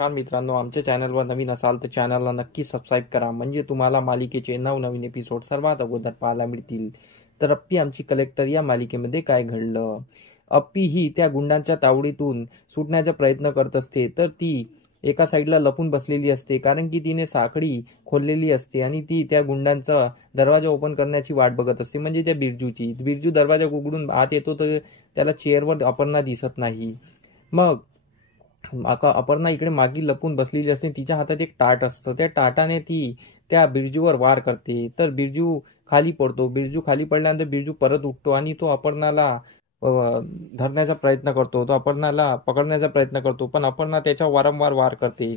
नमस्कार मित्रांनो, आमच्या चॅनलवर नवीन असाल तर चॅनलला नक्की सबस्क्राईब करा, म्हणजे तुम्हाला मालिकेचे नवनवीन एपिसोड सर्वात अगोदर पाहायला मिळतील. तर अप्पी आमची कलेक्टर या मालिकेमध्ये काय घडलं? अप्पी ही त्या गुंडांच्या तावडीतून सुटण्याचा प्रयत्न करत असते. तर ती एका साईडला लपून बसलेली असते, कारण की तिने साखळी खोललेली असते आणि ती त्या गुंडांचा दरवाजा ओपन करण्याची वाट बघत असते, म्हणजे त्या बिरजूची. बिरजू दरवाजा उघडून आत येतो तर त्याला चेअरवर अपर्णा दिसत नाही. मग अपर्णा इकडे मागे लपून बसलेली असते. तिच्या हातात एक टाट असतं. त्या टाटाने ती त्या बिरजूवर वार करते. तर बिरजू खाली पडतो. बिरजू खाली पडल्यानंतर बिरजू परत उठतो आणि तो अपर्णाला अ, धरण्याचा प्रयत्न करतो. तो अपर्णाला पकडण्याचा प्रयत्न करतो, पण अपर्णा त्याच्यावर वारंवार वार करते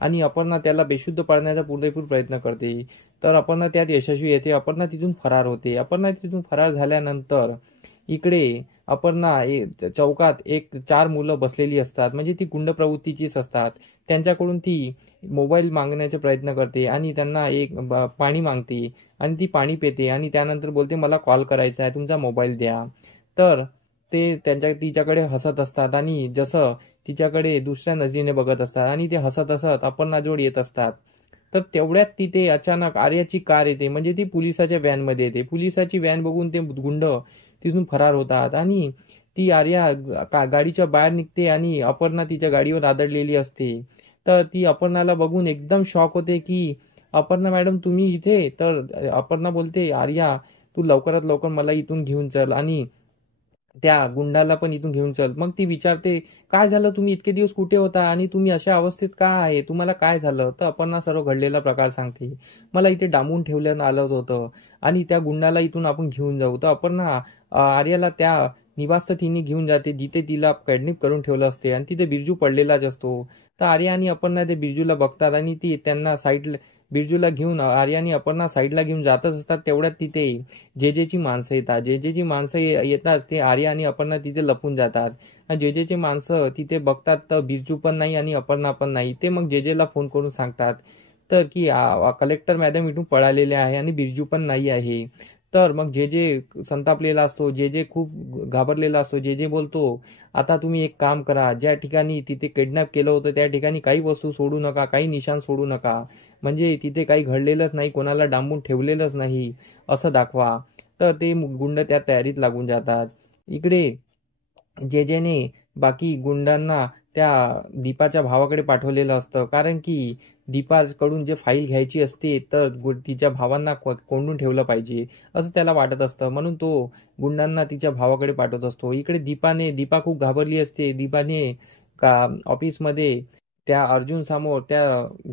आणि अपर्णा त्याला बेशुद्ध पाडण्याचा पुरेपूर प्रयत्न करते. तर अपर्णा त्यात यशस्वी येते. अपर्णा तिथून फरार होते. अपर्णा तिथून फरार झाल्यानंतर इकडे चौकात एक 4 मुलं बसलेली असतात, म्हणजे ती गुंड प्रवृत्तीचीच असतात. त्यांच्याकडून ती मोबाईल मागण्याचा प्रयत्न करते आणि त्यांना पाणी मागते आणि ती पाणी पिते आणि त्यानंतर बोलते, मला कॉल करायचा आहे, तुमचा मोबाईल द्या. तर ते तिच्याकडे हसत असतात आणि जसं तिच्याकडे दुसऱ्या नजरेने बघत असतात आणि ते हसत हसत अपर्णाजवळ येत असतात. तर तेवढ्यात तिथे अचानक आर्याची कार येते, म्हणजे ती पोलिसाच्या व्हॅनमध्ये येते. पोलिसाची व्हॅन बघून ते गुंड तिथून फरार होतात आणि ती आर्या गाडीच्या बाहेर निघते आणि अपर्णा तिच्या गाडीवर आदळलेली असते. तर ती अपर्णाला बघून एकदम शॉक होते की अपर्णा मॅडम तुम्ही इथे. तर अपर्णा बोलते, आर्या तू लवकरात लवकर मला इथून घेऊन चल आणि त्या गुंडाला पण इथून घेऊन चल. मग ती विचारते, काय झालं, तुम्ही इतके दिवस कुठे होता आणि तुम्ही अशा अवस्थेत का आहे, तुम्हाला काय झालं? तर अपर्णा सर्व घडलेला प्रकार सांगते. मला इथे डांबून ठेवण्यात आलं होतं आणि त्या गुंडाला इथून आपण घेऊन जाऊ. तर अपर्णा आर्याला त्या निवासस्थानी घेऊन जाते, जिथे तिला किडनॅप करून ठेवलं असते आणि तिथे बिरजू पडलेलाच असतो. तर आर्या आणि अपर्णा ते बिरजूला बघतात आणि ती त्यांना बिरजूला घेऊन आर्या आणि अपर्णा साईडला घेऊन जातच असतात. तेवढ्यात तिथे जेजेची माणसं येतात. जेजेची माणसं येतात ते आर्या आणि अपर्णा तिथे लपून जातात. आणि जेजेची माणसं तिथे बघतात तर बिरजू पण नाही आणि अपर्णा पण नाही. ते मग जेजेला फोन करून सांगतात तर की कलेक्टर मॅडम इथून पळालेले आहे आणि बिरजू पण नाही आहे. तर मग जे संतापलेला असतो, जे खूप घाबरलेला असतो. जे बोलतो, आता तुम्ही एक काम करा, ज्या ठिकाणी तिथे किडनॅप केलं होतं त्या ठिकाणी काही वस्तू सोडू नका, काही निशाण सोडू नका, म्हणजे तिथे काही घडलेलंच नाही, कोणाला डांबून ठेवलेलंच नाही असं दाखवा. तर ते गुंड त्या तयारीत लागून जातात. इकडे जेजेने बाकी गुंडांना त्या दीपाच्या भावाकडे पाठवलेलं असतं, कारण की दीपाकडून जे फाईल घ्यायची असते तर तिच्या भावांना कोंडून ठेवलं पाहिजे असं त्याला वाटत असतं, म्हणून तो गुंडांना तिच्या भावाकडे पाठवत असतो. इकडे दीपा खूप घाबरली असते. दीपाने का ऑफिसमध्ये त्या अर्जुन समोर त्या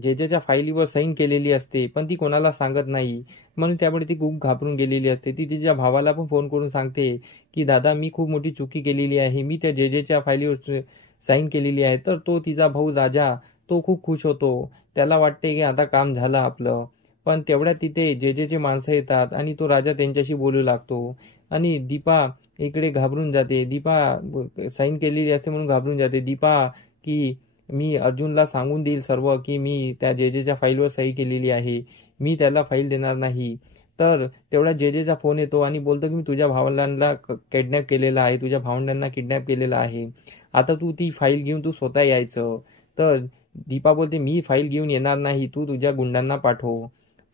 जेजेच्या फाईलीवर सही केलेली असते, पण ती कोणाला सांगत नाही, म्हणून त्यामुळे ती खूप घाबरून गेलेली असते. ती तिच्या भावाला पण फोन करून सांगते की दादा, मी खूप मोठी चुकी केलेली आहे, मी त्या जेजेच्या फाईलीवर साईन केलेली आहे. तर तो तिचा भाऊ राजा तो खूप खुश होतो. त्याला वाटते की आता काम झालं आपलं. पण तेवढ्यात तिथे जेजेचे माणसं येतात आणि तो राजा त्यांच्याशी बोलू लागतो आणि दीपा इकडे घाबरून जाते. दीपा साईन केलेली असते म्हणून घाबरून जाते. दीपा की मी अर्जुनला सांगून देईल सर्व की मी त्या जेजेच्या फाईलवर सही केलेली आहे, मी त्याला फाईल देणार नाही. तर तेवढा जेजेचा फोन येतो आणि बोलतो की मी तुझ्या भावंडांना किडनॅप केलेला आहे, तुझ्या भावंडांना किडनॅप केलेलं आहे, आता तू ती फाईल घेऊन तू स्वतः यायचं. तर दीपा बोलते, मी फाईल घेऊन येणार नाही, तू तुझ्या गुंडांना पाठव.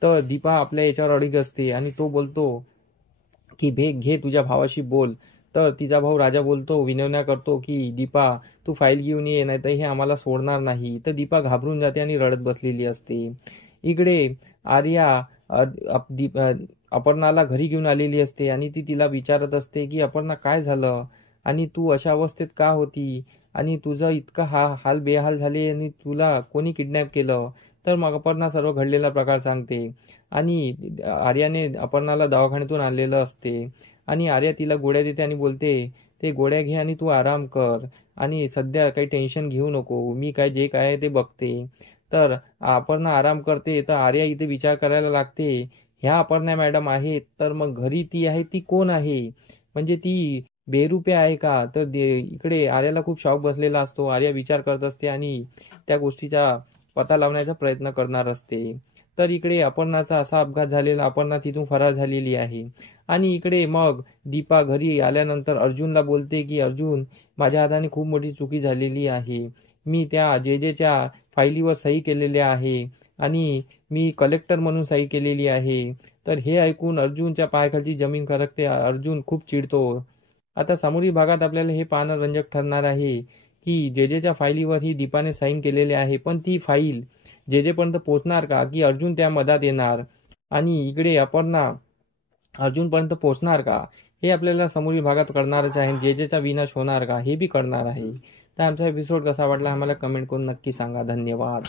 तर दीपा आपल्या याच्यावर अडीग असते आणि तो बोलतो की घे तुझ्या भावाशी बोल. तर तिचा भाऊ राजा बोलतो, विनवण्या करतो की दीपा तू फाईल घेऊन ये, नाही तर हे आम्हाला सोडणार नाही. तर दीपा घाबरून जाते आणि रडत बसलेली असते. इकडे आर्या अपर्णाला घरी घेऊन आलेली असते आणि ती तिला विचारत असते की अपर्णा काय झालं आणि तू अशा अवस्थेत का होती आणि तुझं इतका हाल बेहाल झाले आणि तुला कोणी किडनॅप केलं. तर मग अपर्णा सर्व घडलेला प्रकार सांगते आणि आर्याने अपर्णाला दवाखान्यातून आणलेलं असते आणि आर्या तिला गोळ्या देते आणि बोलते, ते गोळ्या घे आणि तू आराम कर आणि सध्या काही टेन्शन घेऊ नको, मी काय जे काय आहे ते बघते. तर अपर्णा आराम करते. तर आर्या इथे विचार करायला लागते, ह्या अपर्णा मॅडम आहेत तर मग घरी ती आहे ती कोण आहे, म्हणजे ती बेरुपे आहे का? तर इकडे आर्याला खूप शॉक बसलेला असतो. आर्या विचार करत असते आणि त्या गोष्टीचा पता लावण्याचा प्रयत्न करणार असते. तर इकडे अपर्णाचा असा अपघात झालेला, अपर्णा तिथून फरार झालेली आहे. आणि इकडे मग दीपा घरी आल्यानंतर अर्जुनला बोलते की अर्जुन, माझ्या हाताने खूप मोठी चुकी झालेली आहे, मी त्या जेजेच्या फाईलीवर सही केलेली आहे आणि मी कलेक्टर म्हणून सही केलेली आहे. तर हे ऐकून अर्जुनच्या पायाखालची जमीन खरकते. अर्जुन खूप चिडतो. आता समोरील भागात आपल्याला हे पाहणं रंजक ठरणार आहे की जेजेच्या फाईलीवर ही दीपाने साईन केलेली आहे, पण ती फाईल जेजेपर्यंत पोहोचणार का, की अर्जुन त्या मधात येणार आणि इकडे अपर्णा अर्जुनपर्यंत पोहोचणार का, हे आपल्याला समोरील भागात कळणारच आहे. जेजेचा विनाश होणार का, हे बी कळणार आहे. तर आमचा एपिसोड कसा वाटला आम्हाला कमेंट करून नक्की सांगा. धन्यवाद.